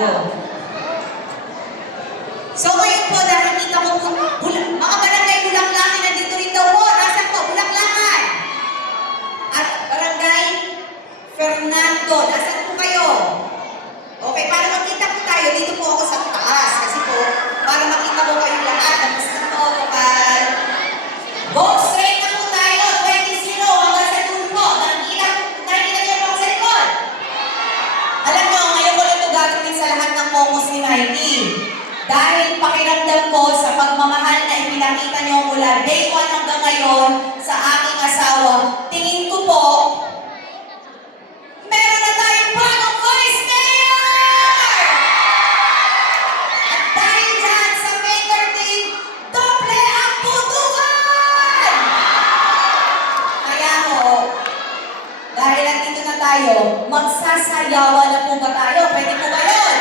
tayo. So ngayon po, nakikita ko po, mga barangay Bulaklangan, nandito rin daw po. Nasaan po? Bulaklangan. At barangay Fernando, nasaan po kayo? Okay, para makita po tayo, dito po ako sa taas. Kasi po, para makita ko kayong lahat. Ang gusto ko, kapal. Go straight na po tayo. 20-0 hanggang sa dulo po. Nakikita niyo po sa likod. Alam nyo, ngayon ko ito gagawin sa lahat ng momos ni Mikey. Dahil pakiramdam ko sa pagmamahal na ipinakita niyo mula day 1 hanggang ngayon sa aking asawa, tingin ko po, meron na tayong bagong vice mayor! At dahil dyan sa mayor team, doble ang putukan! Kaya ho, dahil nandito na tayo, magsasayawan na po ba tayo? Pwede po ba yun?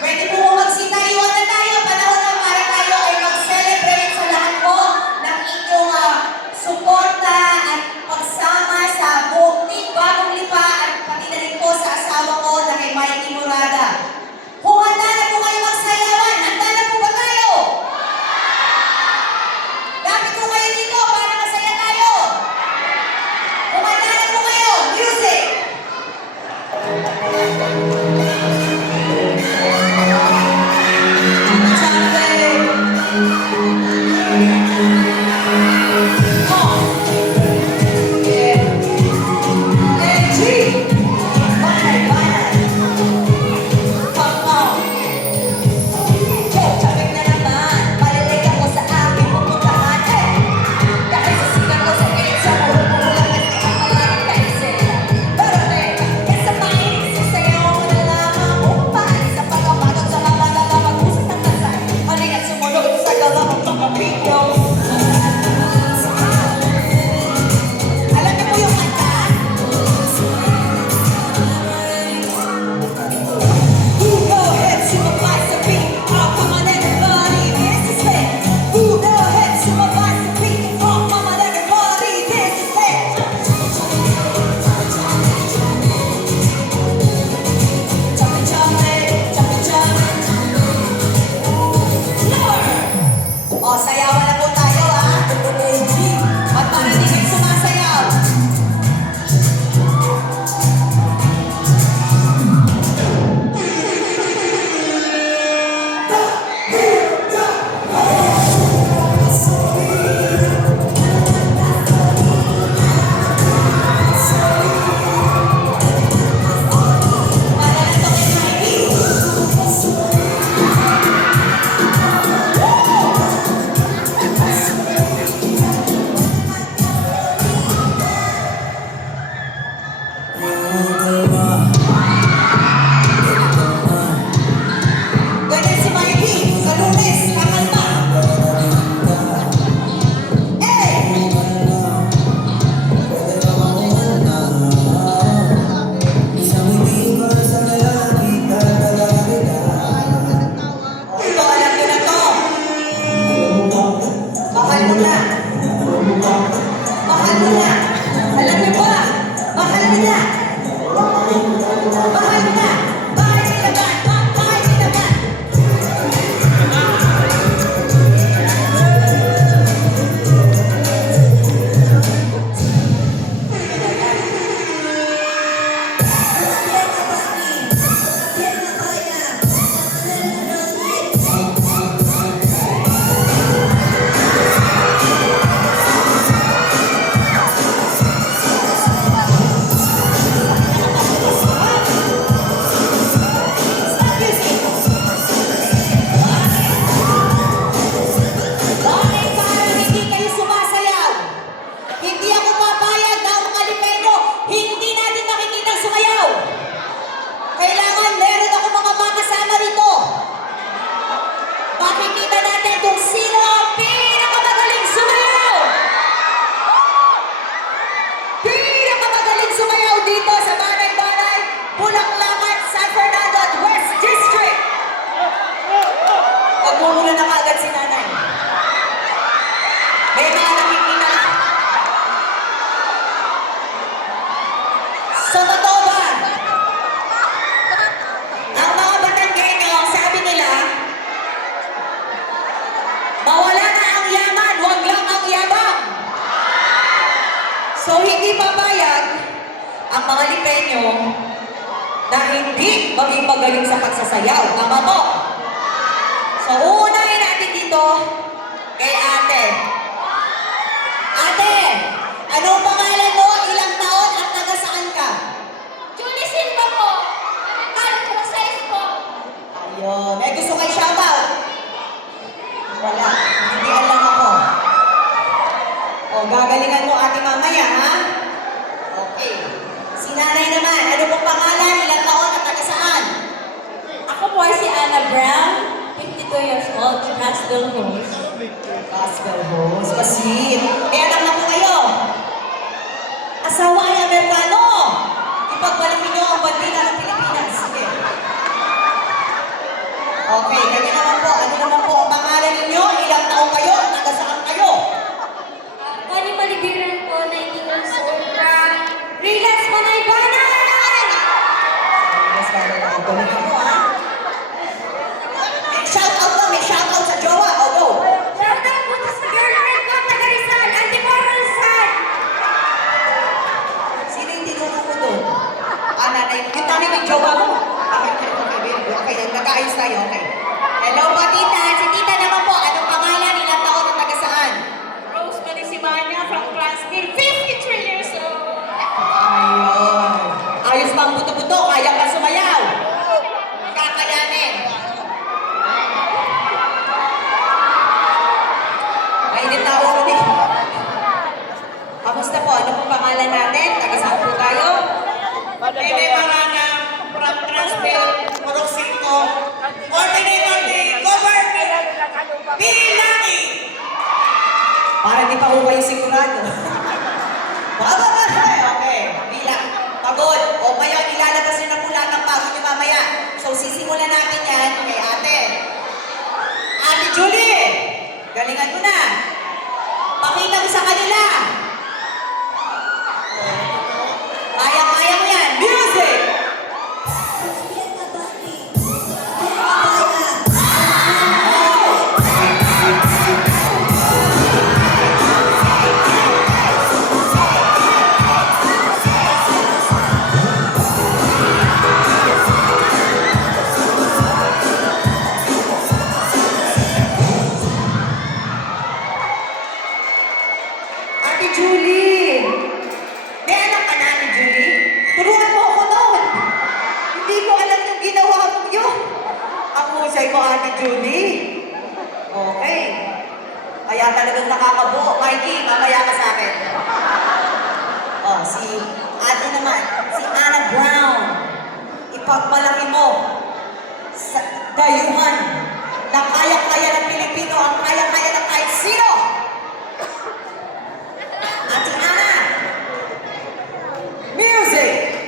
Pwede po magsitayuan na tayo. Panahon na para tayo ay mag-celebrate sa lahat po ng inyong suporta at pagsama sa buong team Bagong Lipa at pati na rin po sa asawa ko na kay Mikey Morada. Kung handa na po kayo magsayawan, handa na po ba tayo? Lapit po kayo dito para masaya tayo. Kung handa na po kayo, music! So, hindi papayag ang mga lipenyo na hindi maging magaling sa pagsasayaw. Tama po? So, uunahin natin dito kay ate. Ate, anong pangalan mo, ilang taon at taga saan ka? Julie Silva po. Amerikano po sa po. Ayun, may gusto kay shoutout? Wala, hindi alam ako. O, gagalingan mo ate mamaya, ha? Okay. Si nanay naman, ano pong pangalan, ilang taon at taga saan? Ako po ay si Anna Brown, 52 years old, Gospel Host. Gospel host, pasit. Eh, alam na po kayo. Asawa ay Amerikano. Ipagbalik niyo ang bandila ng Pilipinas. Sige. Okay, ganyan naman po. Ano naman po ang pangalan ninyo? Ilang taon kayo? Taga saan kayo? Connie Malibiran po, 19 years old, from Rilas, Manaybanan! Mas para na ang galing mo, ha? Eh, shout out na. May shout out sa jowa. O, go. Shout out po sa girlfriend ko, taga Rizal, Antipolo Rizal! Sino yung tinuro ko doon? Ah, nanay. Yung tanay may jowa mo. Okay, okay, okay. Very good. Okay, nag-aayos tayo. Okay. Hello po, tita. Si tita naman po. Anong pangalan? Ilang taon at taga saan? Rose Manisibanya from Transville, 53 years old! Ayun. Ayos bang buto-buto? Kaya pa sumayaw? Kakayanin. Mainit na ulo ni. Kamusta po? Ano pong pangalan natin? Taga saan po tayo? Pwede Marana from Transville, Purok 5. Coordinator ni Government Pilaki. Para di pa ho kayo sigurado. Baba ba? Okay. Bilang. Pagod. O ngayon, ilalabas nyo na po lahat ng pagod nyo mamaya. So, sisimulan natin yan kay ate. Ate Julie! Galingan mo na. Pakita mo sa kanila. Kaya-kaya mo yan. Music! Ate Julie! May anak ka na, Ate Julie? Turuan mo ako noon. Hindi ko alam yung ginawa mo yun. Ang husay mo, Ate Julie. Okay. Kaya talagang nakakabuo. Mikey, mamaya ka sa akin. Oh, si ate naman, si Anna Brown. Ipagmalaki mo sa dayuhan na kaya-kaya ng Pilipino ang kaya-kaya ng kahit sino. Ate Ana! Music!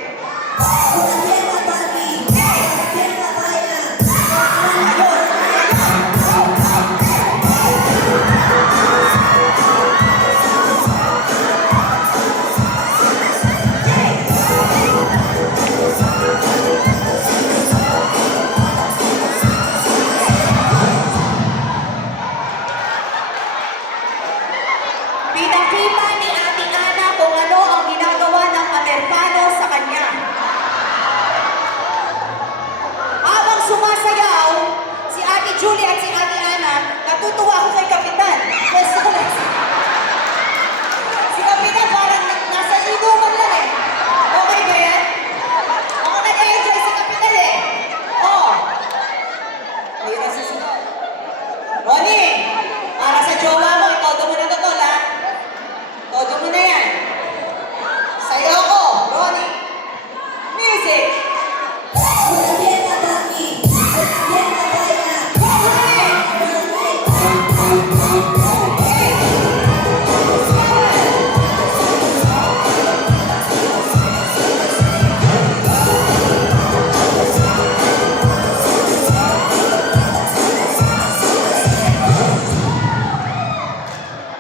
Pinakita ni Ate Ana kung ano ang ginagawa ng Amerikano sa kanya. Habang sumasayaw, si Ate Julie at si Ate Ana, natutuwa ako kay Kapitan. Yes, si Kapitan parang nasa inuman lang eh. Okay ba yan? Ako nag-enjoy si Kapitan eh. Oh. Ayun na susunod. Ronnie, para sa jowa mo, itodo mo na to, tol, ha? Todo mo na yan. Sayo ko, Ronnie. Music!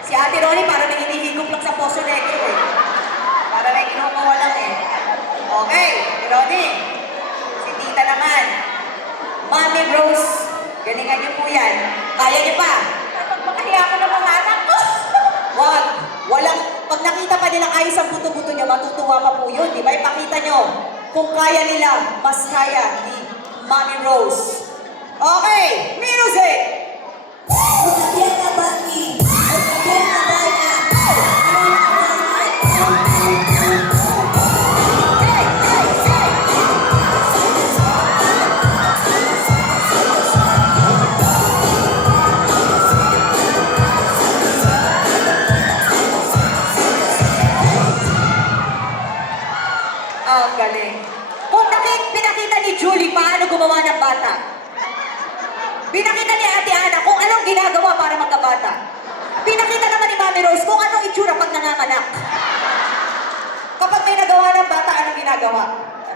Si Ate Ronnie parang nanginihigop lang sa Poso Negro eh. Para may kinukuha lang eh. Okay, Ronnie. Si Tita naman. Mami Rose. Galingan niyo po yan. Kaya niyo pa. Pagmakahiya ko ng mga anak ko! Wag. Walang, pag nakita pa nilang ayos ang buto-buto niya, matutuwa pa po yun, di ba? Ipakita nyo kung kaya nila, mas kaya ni Mami Rose. Okay, music! Ang galing. Kung pinakita ni Julie paano gumawa ng bata. Pinakita ni Ate Ana kung anong ginagawa para magkabata. Pinakita naman ni Mami Rose kung anong itsura pag nanganganak. Kapag may nagawa ng bata, anong ginagawa?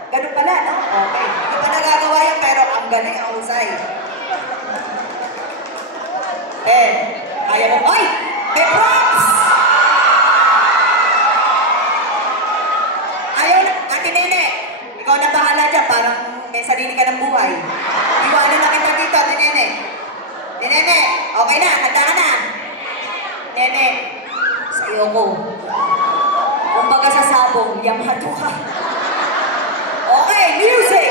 Ganun pala, no? Okay. Hindi pa nagagawa yan, pero ang galing, ang husay. Kaya mo, ay! May props! Ayaw na, Ate Nene, ikaw na bahala dyan, parang may sarili ka ng buhay. Iwanan na kita dito, Ate Nene. Ate Nene, okay na, handa ka na. Nene, sa'yo ko. Kumbaga sa sabong, yamado ka. Okay, music!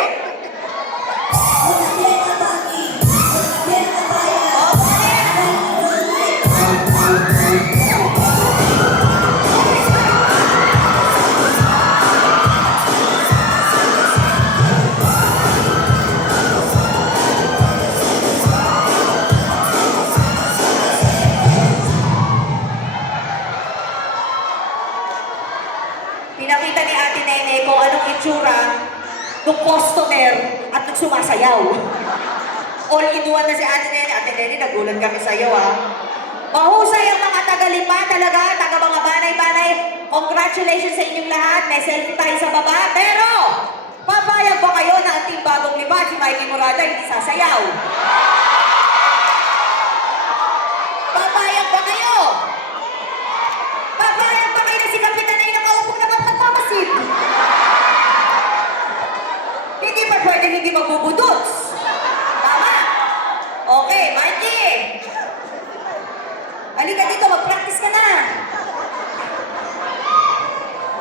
Pinakita ni Ate Nene kung anong itsura ng customer at nung sumasayaw. All in one na si Ate Nene. Ate Nene, nagulat kami sa'yo, ha. Mahusay ang mga taga-lima talaga, taga mga banay-banay. Congratulations sa inyong lahat. May selfie tayo sa baba. Pero, papayag ba kayo na ang team bagong lima, si Mikey Murada, hindi sasayaw? Papayag ba kayo? Papayag ba kayo na si Kapitan ay nakaupong naman magmamasid? Hindi ba pwede hindi magbubudots? Tama? Okay, Mikey! Halika dito, mag-practice ka na!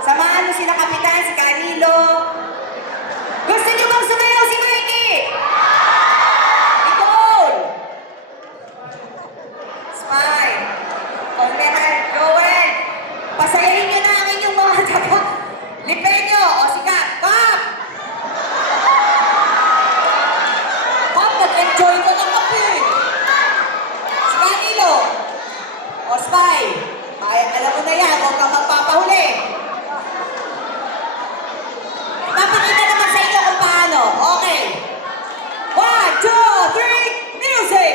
Samahan mo sila Kapitan, si Canilo. Gusto niyo bang sumayaw si Mikey? Nicole! Smile! Compliment, Joel! Pasayahin nyo na ang inyong mga taga. Lipenyo! O sika, Pop! Pop, nag-enjoy ko ng kape! Si Canilo! O Spy! Kaya alam mo na yan, huwag kang magpapahuli! Papakita naman sa inyo kung paano. Okay. 1, 2, 3, music!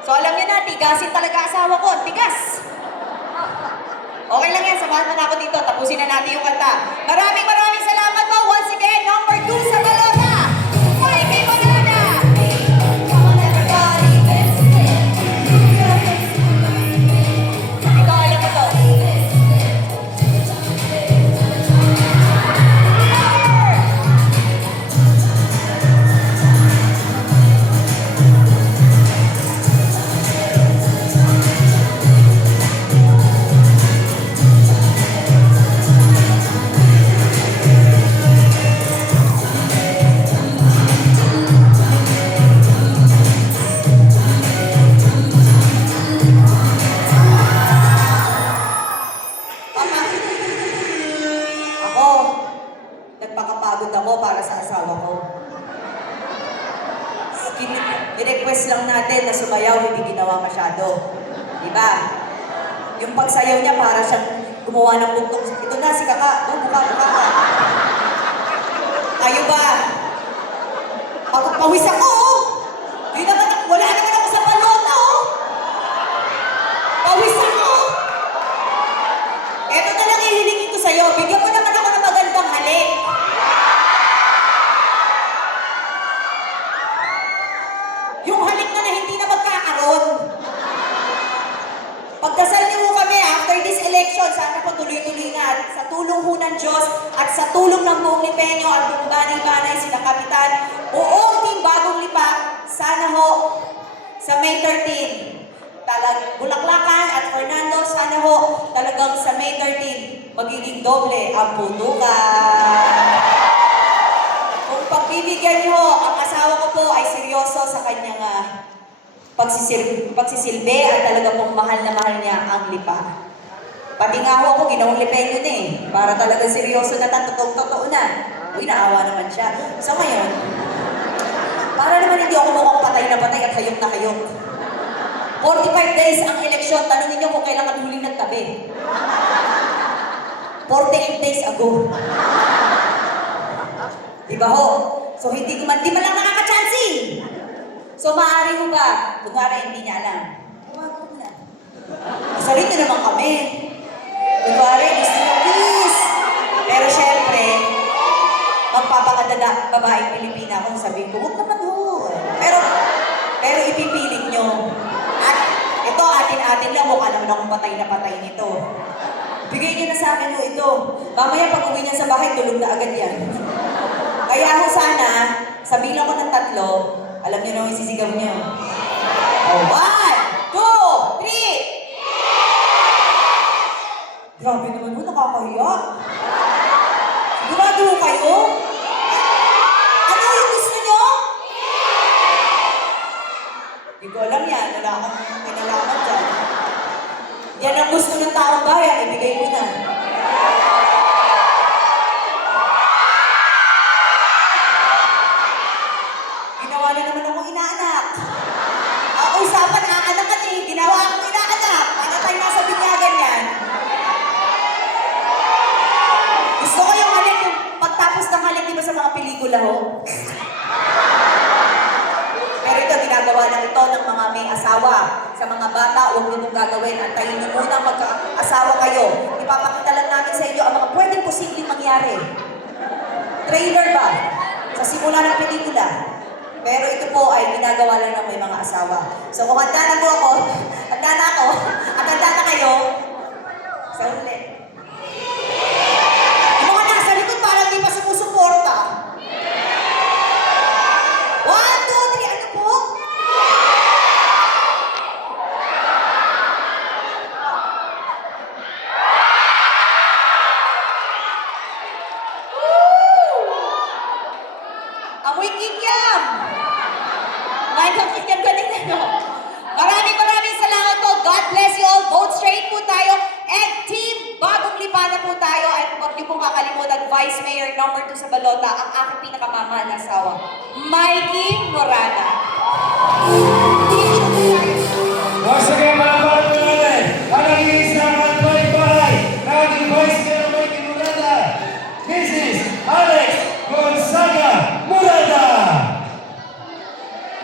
So alam niyo na, tigasin talaga asawa ko. Tigas! Okay lang yan, samahan mo na ako dito. Tapusin na natin yung kanta. Maraming salamat po. Once again, number 2 sa Balota. YK Balota! Come on everybody, let's sing. Ikaw, alam mo to. Papa, ako, nagpakapagod ako para sa asawa ko. I-request lang natin na sumayaw, hindi ginawa masyado. Diba? Yung pagsayaw niya para siyang gumawa ng bugtong. Ito na, si Kaka. Oh, buka ka. Kayo ba? Pawis ako, oh! Di naman, wala naman ako sa balota, oh! Pawis ako! Eto na lang ihilingin ko sa'yo. Bigyan mo naman ako ng magandang halik. Yung halik na hindi na magkakaroon. Pagdasal niyo mo kami after this election, sana po tuloy-tuloy na. At sa tulong ho ng Diyos at sa tulong ng buong Lipeño at buong banay-banay, sila Kapitan, buong team Bagong Lipa, sana ho sa May 13, Bulaklakan at Fernando, sana ho talagang sa May 13, magiging doble ang putukan. Kung pagbibigyan niyo ang asawa ko po ay seryoso sa kanyang pagsisilbi at talaga pong mahal na mahal niya ang Lipa. Pati nga ho ako, ginawang Lipeño na para talaga seryoso na totoong-totoo na. Uy, naawa naman siya. So ngayon, para naman hindi ako mukhang patay na patay at hayok na hayok. 45 days ang eleksyon, tanongin niyo kung kailan kami huling nagtabi. 48 days ago. Diba ho? So di man lang nakaka-chancing. So maaari ho ba? Kunwari hindi niya alam. Tawag ko na. Salit na naman kami. Kunwari, gusto niya, please. Pero syempre, magpapakadada babaeng Pilipina kung sabihin ko, huwag naman ho. Pero ipipilit nyo. At ito, atin-atin lang, mukha naman akong patay na patay nito. Bigay niyo na sa akin ho ito. Mamaya pag uwi niya sa bahay, tulog na agad yan. Kaya ho sana, sabihin ko ng 3, alam niyo na yung sisigaw niyo. Oh, 1, 2, 3! Grabe naman ho, nakakahiya. Sigurado ho kayo? Ano yung gusto niyo? Hindi ko alam yan. Wala akong kinalaman dyan. Yan ang gusto ng taong bayan. Ibigay ko na. Ginawa na naman akong inaanak. Ang usapan, aanak ka eh. Ginawa akong inaanak. Paano tayo nasa binyagan yan? Gusto ko yung halik, yung pagtapos ng halik, di ba sa mga pelikula ho? Pero ito, ginagawa lang ito ng mga may asawa. Sa mga bata, huwag nyo nung gagawin. Antayin nyo muna magka-asawa kayo. Ipapakita lang namin sa inyo ang mga pwedeng posibleng mangyari. Trailer ba? Sa simula ng pelikula. Pero ito po ay ginagawa lang ng may mga asawa. So kung handa na po ako, at handa na kayo, sa ulit. Yung mga nasa likod parang di pa sumusuporta. 1, 2, 3, ano po? Amoy kikiam! May kikiam ka din nyo. Maraming salamat po. God bless you all. Vote straight po tayo. And team, Bagong Lipa na po tayo. At huwag niyo pong kakalimutan, Vice Mayor number 2 sa Balota, ang aking pinakamamahal na asawa, Mikey Morana.